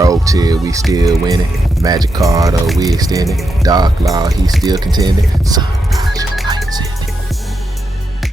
Rogue tier, we still winning. Magic card, oh, we extending. Dark Law, he still contending. Sunrise, your lights in it.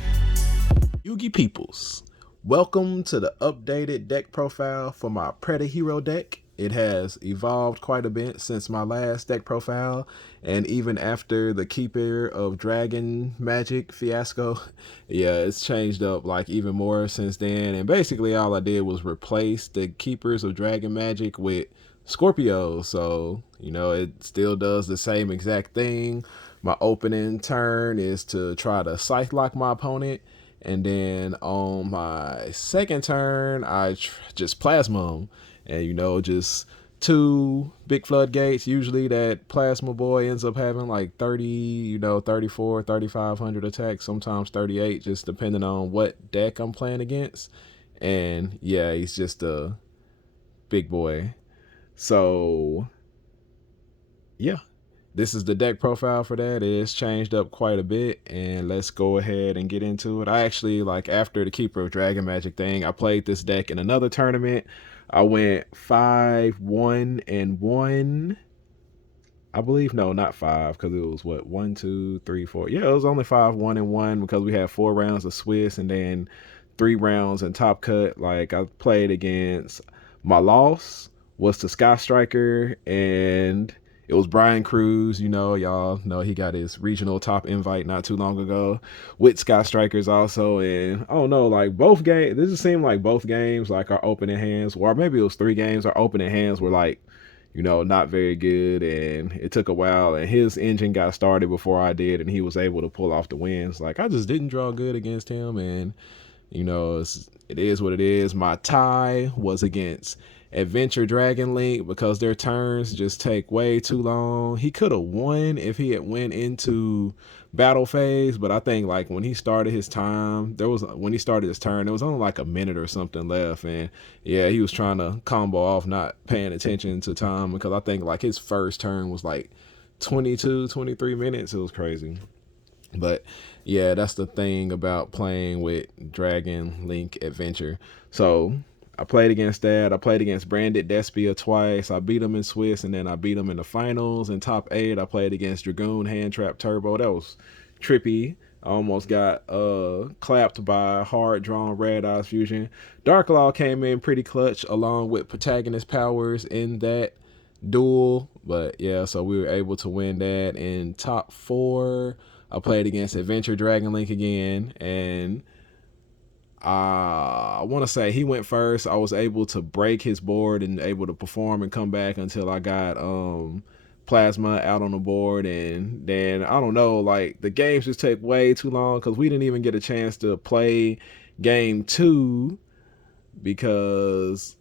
Yugi peoples, welcome to the updated deck profile for my Preda hero deck. It has evolved quite a bit since my last deck profile, and even after the Keeper of Dragon Magic fiasco, yeah, it's changed up like even more since then. And basically all I did was replace the Keepers of Dragon Magic with Scorpio, so you know it still does the same exact thing. My opening turn is to try to scythe lock my opponent, and then on my second turn I just plasma him. And, you know, just 2 big floodgates. Usually that plasma boy ends up having like 30, you know, 34, 3,500 attacks, sometimes 38, just depending on what deck I'm playing against. And yeah, he's just a big boy. So yeah, this is the deck profile for that. It's changed up quite a bit, and let's go ahead and get into it. I actually, like, after the Keeper of Dragon Magic thing, I played this deck in another tournament. I went 5-1-1, I believe. No, not 5, because it was what, 1, 2, 3, 4. Yeah, it was only 5-1-1 because we had 4 rounds of Swiss and then 3 rounds in Top Cut. Like, I played against, my loss was to Sky Striker, and it was Brian Cruz. You know, y'all know he got his regional top invite not too long ago with Sky Strikers also. And I don't know, like both games, this just seemed like both games, like our opening hands, or maybe it was 3 games, our opening hands were like, you know, not very good, and it took a while, and his engine got started before I did, and he was able to pull off the wins. Like, I just didn't draw good against him, and you know, it is what it is. My tie was against Adventure Dragon Link because their turns just take way too long. He could have won if he had went into battle phase, but I think like when he started his turn, there was only like a minute or something left, and yeah, he was trying to combo off, not paying attention to time, because I think like his first turn was like 22, 23 minutes. It was crazy. But yeah, that's the thing about playing with Dragon Link Adventure. So I played against that. I played against Branded Despia twice. I beat him in Swiss, and then I beat him in the finals. In top 8, I played against Dragoon Hand Trap Turbo. That was trippy. I almost got clapped by Hard Drawn Red Eyes Fusion. Dark Law came in pretty clutch along with Protagonist Powers in that duel. But yeah, so we were able to win that. In top 4, I played against Adventure Dragon Link again, and I want to say he went first. I was able to break his board and able to perform and come back until I got plasma out on the board, and then I don't know, like the games just take way too long because we didn't even get a chance to play game 2 because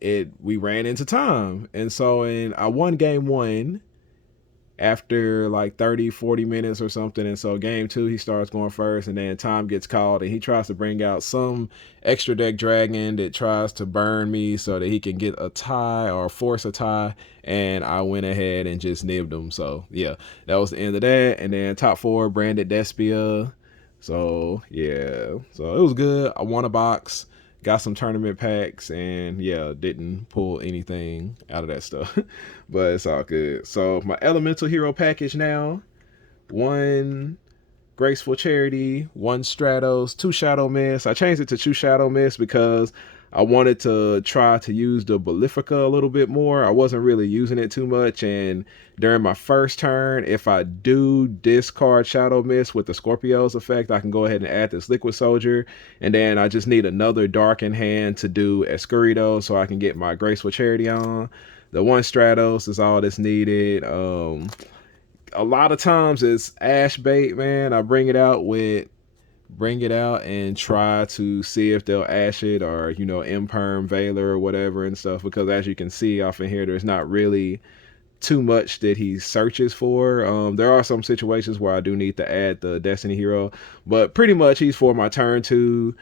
we ran into time. And so I won game 1 after like 30-40 minutes or something, and so game 2 he starts going first, and then time gets called, and he tries to bring out some extra deck dragon that tries to burn me so that he can get a tie or force a tie, and I went ahead and just nibbed him. So yeah, that was the end of that. And then top 4, Branded Despia. So yeah, so it was good. I won a box, got some tournament packs, and yeah, didn't pull anything out of that stuff. But it's all good. So my elemental hero package now: 1 Graceful Charity, 1 Stratos, 2 Shadow Mist. I changed it to 2 Shadow Mist because I wanted to try to use the Bolifica a little bit more. I wasn't really using it too much, and during my first turn, if I do discard Shadow Mist with the Scorpio's effect, I can go ahead and add this Liquid Soldier, and then I just need another Dark in hand to do Escurido so I can get my Graceful Charity on. The 1 Stratos is all that's needed. A lot of times it's Ash bait, man. I bring it out and try to see if they'll ash it, or you know, imperm Veiler or whatever and stuff, because as you can see off in here, there's not really too much that he searches for. There are some situations where I do need to add the Destiny hero, but pretty much he's for my turn 2,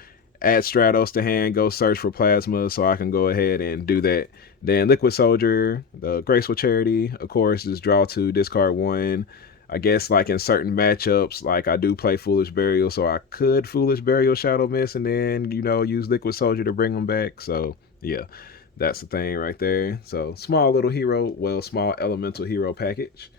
add Stratos to hand, go search for plasma, so I can go ahead and do that. Then Liquid Soldier, the Graceful Charity, of course, is draw 2, discard 1. I guess like in certain matchups, like I do play Foolish Burial, so I could Foolish Burial Shadow Mist and then, you know, use Liquid Soldier to bring them back. So yeah, That's the thing right there. So small little hero, well, small elemental hero package.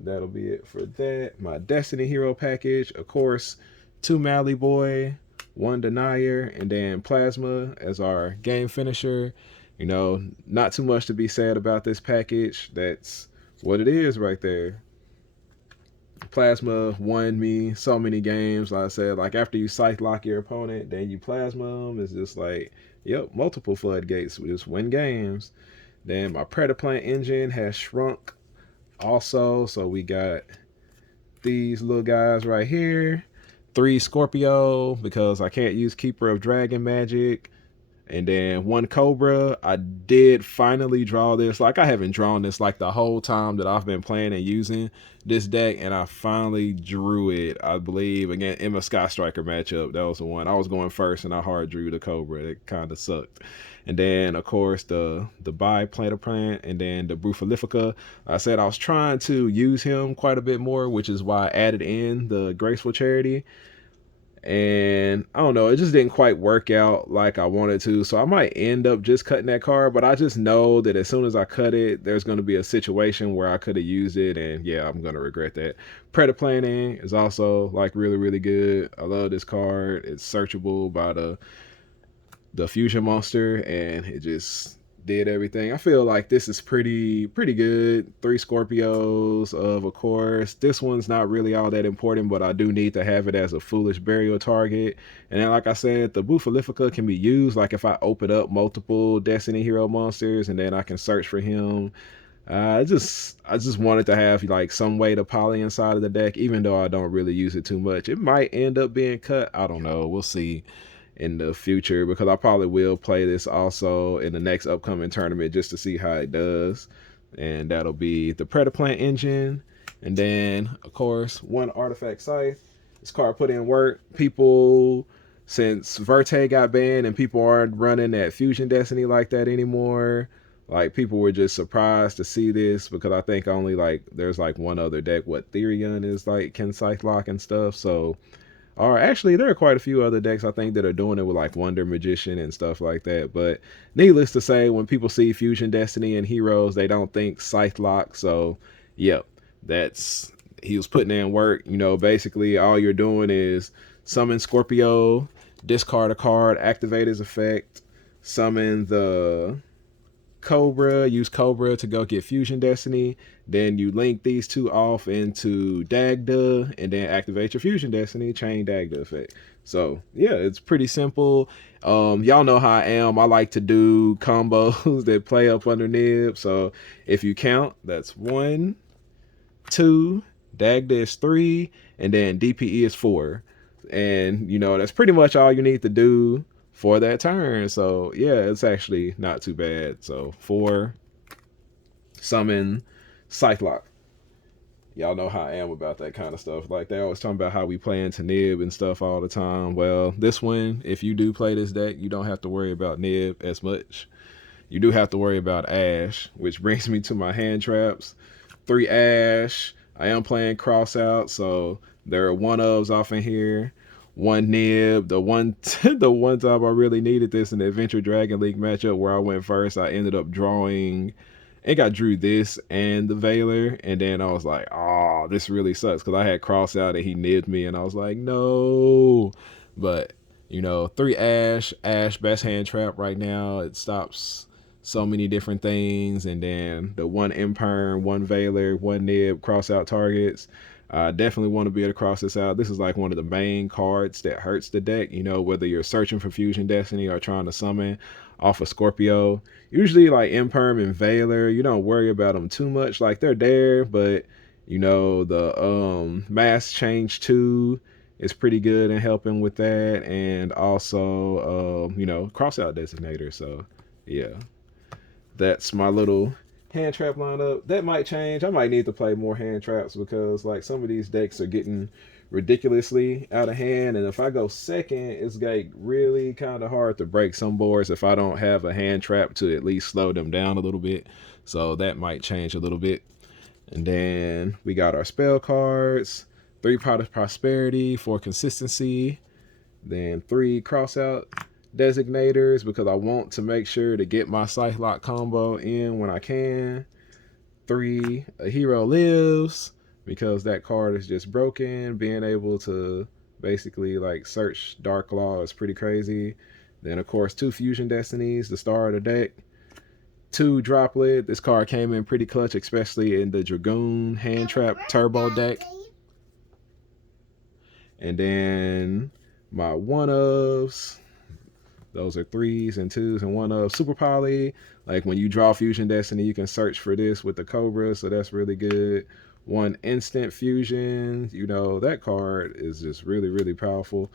That'll be it for that. My Destiny hero package, of course, 2 Mally Boy, 1 Denier, and then Plasma as our game finisher. You know, not too much to be said about this package. That's what it is right there. Plasma won me so many games. Like I said, like after you scythe lock your opponent, then you plasma them. It's just like, yep, multiple floodgates. We just win games. Then my Predaplant engine has shrunk also. So we got these little guys right here. 3 Scorpio because I can't use Keeper of Dragon Magic. And then 1 Cobra. I did finally draw this. Like, I haven't drawn this like the whole time that I've been playing and using this deck, and I finally drew it, I believe, again in my Sky Striker matchup. That was the one. I was going first and I hard drew the Cobra. It kind of sucked. And then, of course, the Predaplant, and then the Brufalifica. I said I was trying to use him quite a bit more, which is why I added in the Graceful Charity. And I don't know, it just didn't quite work out like I wanted to. So I might end up just cutting that card, but I just know that as soon as I cut it, there's going to be a situation where I could have used it, and yeah, I'm going to regret that. Predaplanting is also like really, really good. I love this card. It's searchable by the fusion monster, and it just did everything. I feel like this is pretty good. 3 Scorpios of course. This one's not really all that important, but I do need to have it as a foolish burial target. And then, like I said, the Bufalifica can be used like if I open up multiple Destiny hero monsters, and then I can search for him. I just wanted to have like some way to poly inside of the deck, even though I don't really use it too much. It might end up being cut. I don't know. We'll see in the future, because I probably will play this also in the next upcoming tournament just to see how it does. And that'll be the Predaplant engine. And then, of course, 1 Artifact Scythe. This card put in work. People, since Verte got banned and people aren't running that Fusion Destiny like that anymore, like people were just surprised to see this, because I think only like there's like one other deck, what Therion is like, can Scythe lock and stuff. So, or actually, there are quite a few other decks I think that are doing it with like Wonder Magician and stuff like that. But needless to say, when people see Fusion Destiny and Heroes, they don't think Scythe Lock. So, yep, that's, he was putting in work. You know, basically all you're doing is summon Scorpio, discard a card, activate his effect, summon the Cobra, use Cobra to go get Fusion Destiny. Then you link these two off into Dagda, and then activate your Fusion Destiny, chain Dagda effect. So yeah, it's pretty simple. Y'all know how I am. I like to do combos that play up under nib. So if you count, that's 1, 2, Dagda is 3, and then DPE is 4. And you know, that's pretty much all you need to do for that turn. So yeah, it's actually not too bad. So 4, summon, Scythe Lock. Y'all know how I am about that kind of stuff. Like, they always talking about how we play into nib and stuff all the time. Well, this one, if you do play this deck, you don't have to worry about nib as much. You do have to worry about Ash, which brings me to my hand traps. 3 Ash. I am playing cross out, so there are 1-ofs off in here. 1 nib. The one time I really needed this in the Adventure Dragon League matchup where I went first, I ended up drawing, I think I drew this and the Veiler, and then I was like, oh, this really sucks, because I had cross out and he nibbed me, and I was like, no. But, you know, 3 Ash, best hand trap right now. It stops so many different things. And then the 1 Imperm, 1 Veiler, 1 nib, cross out targets. I definitely want to be able to cross this out. This is like one of the main cards that hurts the deck, you know, whether you're searching for Fusion Destiny or trying to summon off of Scorpio. Usually like Imperm and Veiler, you don't worry about them too much. Like, they're there, but you know, the Mass Change 2 is pretty good in helping with that. And also, you know, cross out designator. So yeah, that's my little hand trap lineup. That might change. I might need to play more hand traps, because like some of these decks are getting ridiculously out of hand, and if I go second, it's like really kind of hard to break some boards if I don't have a hand trap to at least slow them down a little bit. So that might change a little bit. And then we got our spell cards. 3 Pot of Prosperity for consistency. Then 3 cross out designators because I want to make sure to get my scythe lock combo in when I can. 3, a hero lives, because that card is just broken. Being able to basically like search Dark Law is pretty crazy. Then of course 2 fusion destinies, the star of the deck. 2 droplet. This card came in pretty clutch, especially in the Dragoon hand trap turbo deck. And then my one ofs. Those are 3s and 2s and 1 of super poly. Like when you draw fusion destiny, you can search for this with the cobra, so that's really good. 1 instant fusion, you know, that card is just really, really powerful.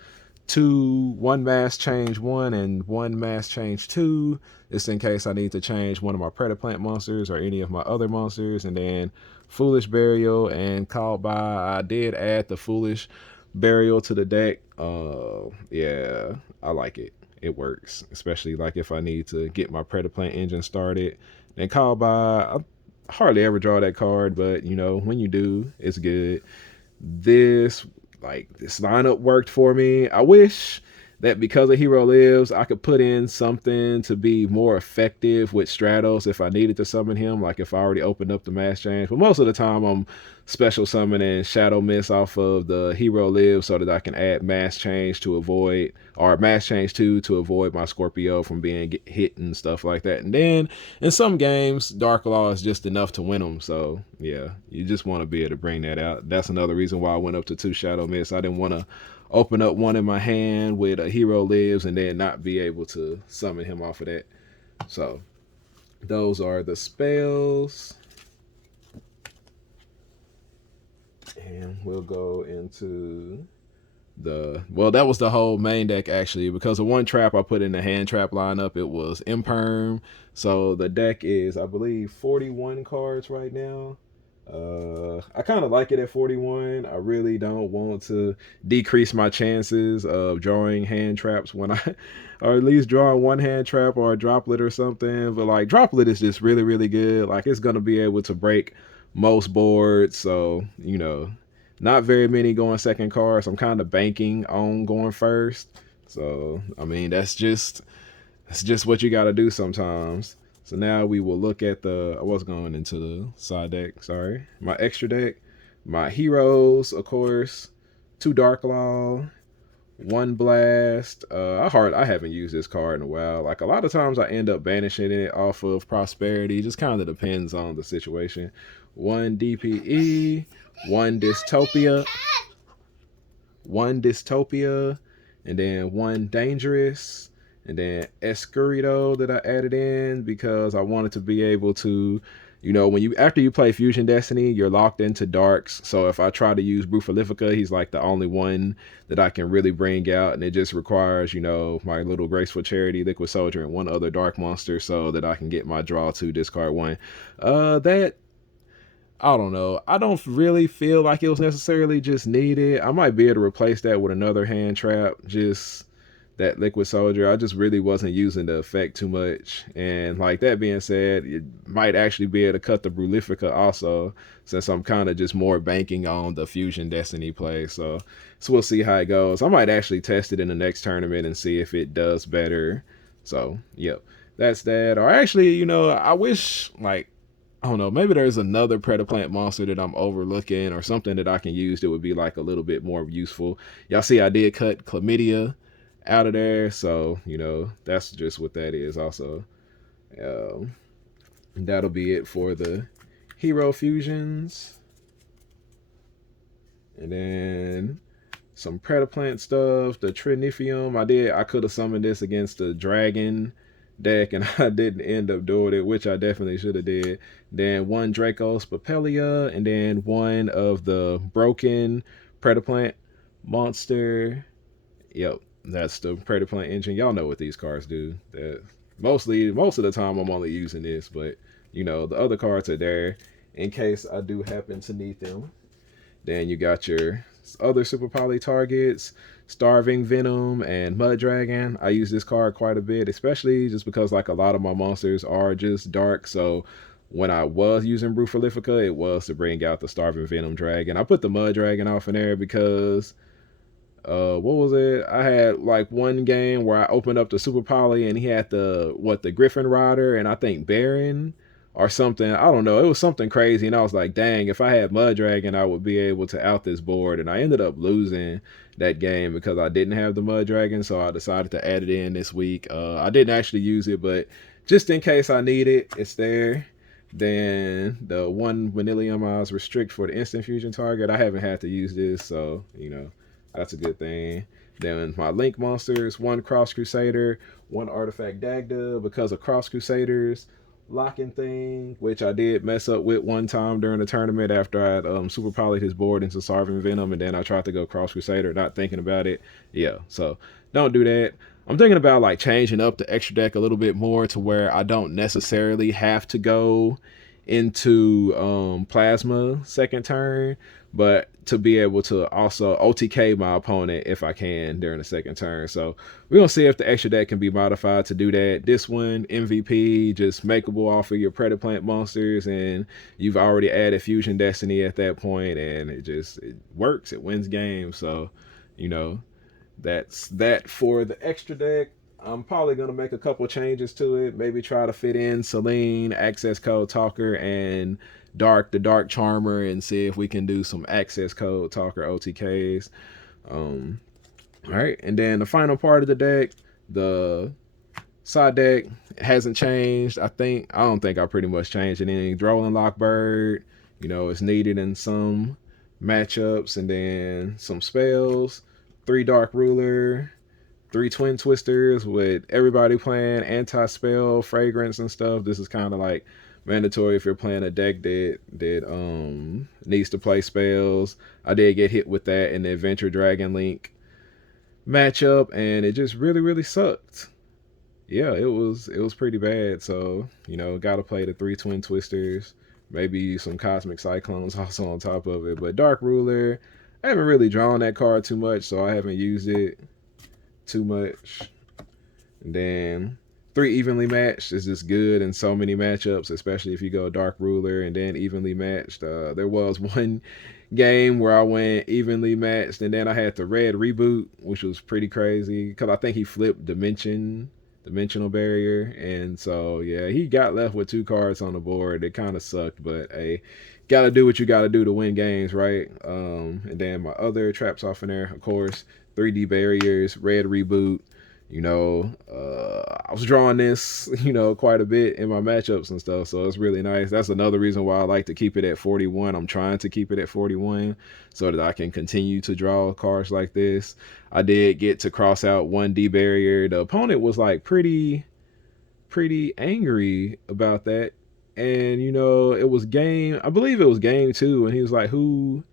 2, 1 mass change 1 and 1 mass change 2. It's in case I need to change one of my Predaplant monsters or any of my other monsters. And then Foolish Burial and Called By. I did add the Foolish Burial to the deck. Yeah, I like it. It works, especially like if I need to get my Predaplant engine started. And Called By, I hardly ever draw that card, but you know, when you do, it's good. This lineup worked for me. I wish that because a hero lives, I could put in something to be more effective with Stratos if I needed to summon him, like if I already opened up the mass change. But most of the time I'm special summoning Shadow Mist off of the hero live so that I can add mass change to avoid, or mass change 2 to avoid my Scorpio from being hit and stuff like that. And then in some games, Dark Law is just enough to win them. So yeah, you just want to be able to bring that out. That's another reason why I went up to 2 Shadow Mist. I didn't want to open up one in my hand with a hero lives and then not be able to summon him off of that. So those are the spells. And we'll go into that was the whole main deck actually, because of 1 trap I put in the hand trap lineup. It was Imperm. So the deck is, I believe, 41 cards right now. I kind of like it at 41. I really don't want to decrease my chances of drawing hand traps when I, or at least drawing 1 hand trap or a droplet or something. But like droplet is just really, really good. Like it's gonna be able to break most boards. So you know, not very many going second cards. I'm kind of banking on going first. So I mean, that's just what you got to do sometimes. So now we will look at I was going into the side deck, sorry. My extra deck, my heroes, of course, 2 Dark Law, 1 Blast. I haven't used this card in a while. Like a lot of times I end up banishing it off of Prosperity. Just kind of depends on the situation. 1 DPE, 1 Dystopia, 1 Dystopia, and then 1 Dangerous. And then Escurido that I added in because I wanted to be able to, you know, after you play Fusion Destiny, you're locked into darks. So if I try to use Brufalifica, he's like the only one that I can really bring out, and it just requires, you know, my little Graceful Charity, Liquid Soldier, and 1 other dark monster so that I can get my draw 2, discard 1. That, I don't know. I don't really feel like it was necessarily just needed. I might be able to replace that with another hand trap, just that Liquid Soldier. I just really wasn't using the effect too much. And like that being said, it might actually be able to cut the Brulifica also, since I'm kind of just more banking on the Fusion Destiny play. So we'll see how it goes. I might actually test it in the next tournament and see if it does better. So yep, that's that. Or actually, you know, I wish, like, I don't know, maybe there's another Predaplant monster that I'm overlooking or something that I can use that would be like a little bit more useful. Y'all see I did cut Chlamydia out of there, so you know, that's just what that is also. That'll be it for the hero fusions. And then some Predaplant stuff, the Trinifium. I could have summoned this against the dragon deck and I didn't end up doing it, which I definitely should have did. Then 1 Dracos Papelia, and then 1 of the broken Predaplant monster. Yep, that's the Predaplant engine. Y'all know what these cards do. That most of the time I'm only using this, but you know, the other cards are there in case I do happen to need them. Then you got your other super poly targets, Starving Venom and Mud Dragon. I use this card quite a bit, especially just because like a lot of my monsters are just dark. So when I was using Brufalifica, it was to bring out the Starving Venom Dragon. I put the Mud Dragon off in there because What was it? I had like one game where I opened up the Super Poly and he had the Griffin Rider and I think Baron or something. I don't know. It was something crazy, and I was like, dang, if I had Mud Dragon, I would be able to out this board. And I ended up losing that game because I didn't have the Mud Dragon, so I decided to add it in this week. I didn't actually use it, but just in case I need it, it's there. Then the one Vanillium I was restrict for the instant fusion target. I haven't had to use this, so that's a good thing. Then my Link monsters, one Cross Crusader, one Artifact Dagda, because of Cross Crusaders locking thing, which I did mess up with one time during the tournament after I had super polyed his board into Sarvin Venom, and then I tried to go Cross Crusader, not thinking about it. Yeah, so don't do that. I'm thinking about like changing up the extra deck a little bit more to where I don't necessarily have to go into plasma second turn, but to be able to also OTK my opponent if I can during the second turn. So we're gonna see if the extra deck can be modified to do that. This one, MVP, just makeable off of your Predaplant monsters, and you've already added Fusion Destiny at that point, and it works. It wins games. So, you know, that's that for the extra deck. I'm probably gonna make a couple changes to it. Maybe try to fit in Celine, Access Code Talker, and the Dark Charmer, and see if we can do some Access Code Talker OTKs. All right, and then the final part of the deck, the side deck hasn't changed. I don't think I pretty much changed anything. Drolling Lockbird, it's needed in some matchups, and then some spells. 3 Dark Ruler, 3 Twin Twisters with everybody playing anti-spell, fragrance, and stuff. This is kind of like mandatory if you're playing a deck that needs to play spells. I did get hit with that in the Adventure Dragon Link matchup, and it just really, really sucked. Yeah, it was pretty bad. So, gotta play the 3 Twin Twisters, maybe some Cosmic Cyclones also on top of it. But Dark Ruler, I haven't really drawn that card too much, so I haven't used it too much. And then 3 Evenly Matched is just good in so many matchups, especially if you go Dark Ruler and then Evenly Matched. There was one game where I went Evenly Matched, and then I had the Red Reboot, which was pretty crazy because I think he flipped Dimensional Barrier, and so yeah, he got left with 2 cards on the board. It kind of sucked, but hey, gotta do what you gotta do to win games, right? And then my other traps off in there, of course, 3D barriers, Red Reboot. I was drawing this, quite a bit in my matchups and stuff, so it's really nice. That's another reason why I like to keep it at 41. I'm trying to keep it at 41 so that I can continue to draw cards like this. I did get to cross out 1D barrier. The opponent was like pretty angry about that, and it was I believe it was game 2, and he was like, who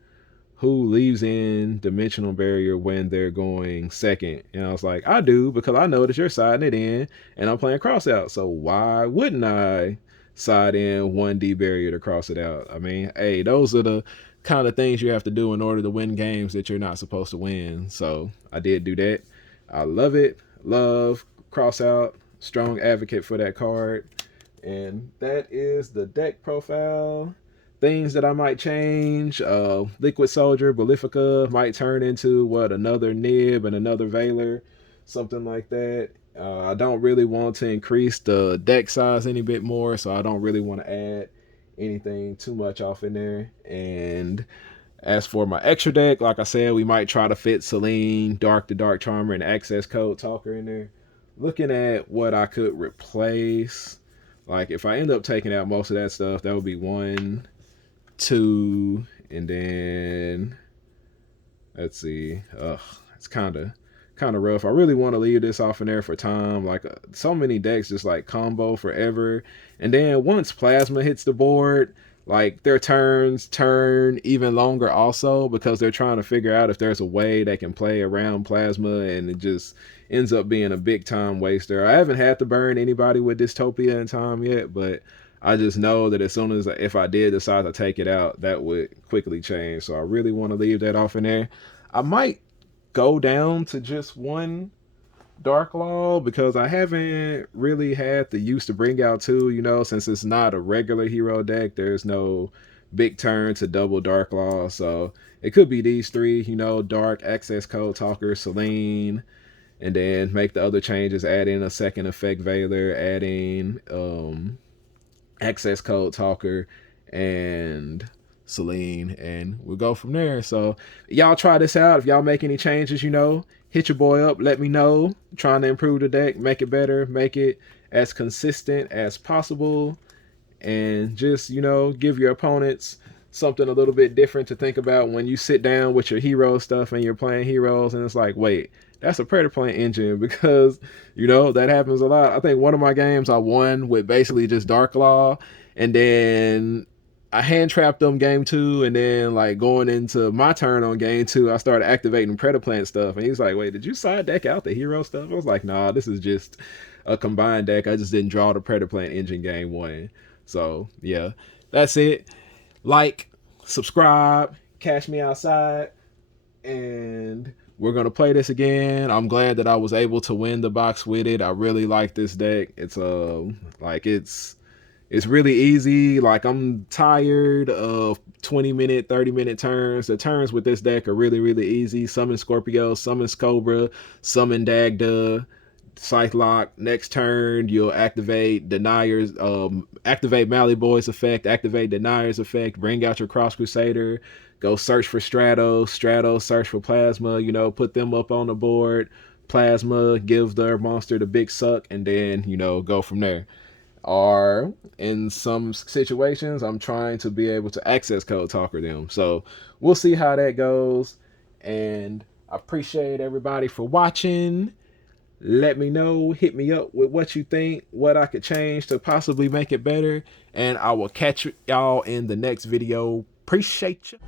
leaves in Dimensional Barrier when they're going second? And I was like, I do, because I know that you're siding it in and I'm playing cross out. So why wouldn't I side in 1D Barrier to cross it out? I mean, hey, those are the kind of things you have to do in order to win games that you're not supposed to win. So I did do that. I love it. Love cross out. Strong advocate for that card. And that is the deck profile. Things that I might change: Liquid Soldier, Bolifica might turn into another Nib and another Veiler, something like that. I don't really want to increase the deck size any bit more, so I don't really want to add anything too much off in there. And as for my extra deck, like I said, we might try to fit Celine, the Dark Charmer, and Access Code Talker in there. Looking at what I could replace, like if I end up taking out most of that stuff, that would be 1, 2, and then let's see. It's kind of rough. I really want to leave this off in there for time. Like so many decks just like combo forever, and then once plasma hits the board, like their turns turn even longer also, because they're trying to figure out if there's a way they can play around plasma, and it just ends up being a big time waster. I haven't had to burn anybody with Dystopia in time yet, but I just know that as soon as if I did decide to take it out, that would quickly change. So I really want to leave that off in there. I might go down to just 1 Dark Law, because I haven't really had the use to bring out 2, since it's not a regular hero deck. There's no big turn to double Dark Law. So it could be these three, you know, Dark, Access Code Talker, Selene, and then make the other changes, add in a second effect Veiler, adding Access Code Talker and Selene, and we'll go from there. So y'all try this out. If y'all make any changes, you know, hit your boy up, let me know. I'm trying to improve the deck, make it better, make it as consistent as possible, and just, you know, give your opponents something a little bit different to think about when you sit down with your hero stuff and you're playing heroes and it's like, wait, that's a Predaplant engine, because, you know, that happens a lot. I think one of my games I won with basically just Dark Law, and then I hand trapped them game 2, and then like going into my turn on game 2, I started activating Predaplant stuff, and he's like, wait, did you side deck out the hero stuff? I was like, nah, this is just a combined deck. I just didn't draw the Predaplant engine game 1. So yeah, that's it. Like, subscribe, catch me outside, and we're gonna play this again. I'm glad that I was able to win the box with it. I really like this deck. It's like it's really easy. Like, I'm tired of 20-minute, 30-minute turns. The turns with this deck are really, really easy. Summon Scorpio, summon Cobra, summon Dagda, Scythe lock. Next turn, you'll activate Denier's, activate Mally Boy's effect, activate Denier's effect, bring out your Cross Crusader, go search for Stratos, search for Plasma, you know, put them up on the board. Plasma, give their monster the big suck, and then, you know, go from there. Or in some situations, I'm trying to be able to access code talker them. So we'll see how that goes. And I appreciate everybody for watching. Let me know, hit me up with what you think, what I could change to possibly make it better, and I will catch y'all in the next video. Appreciate you.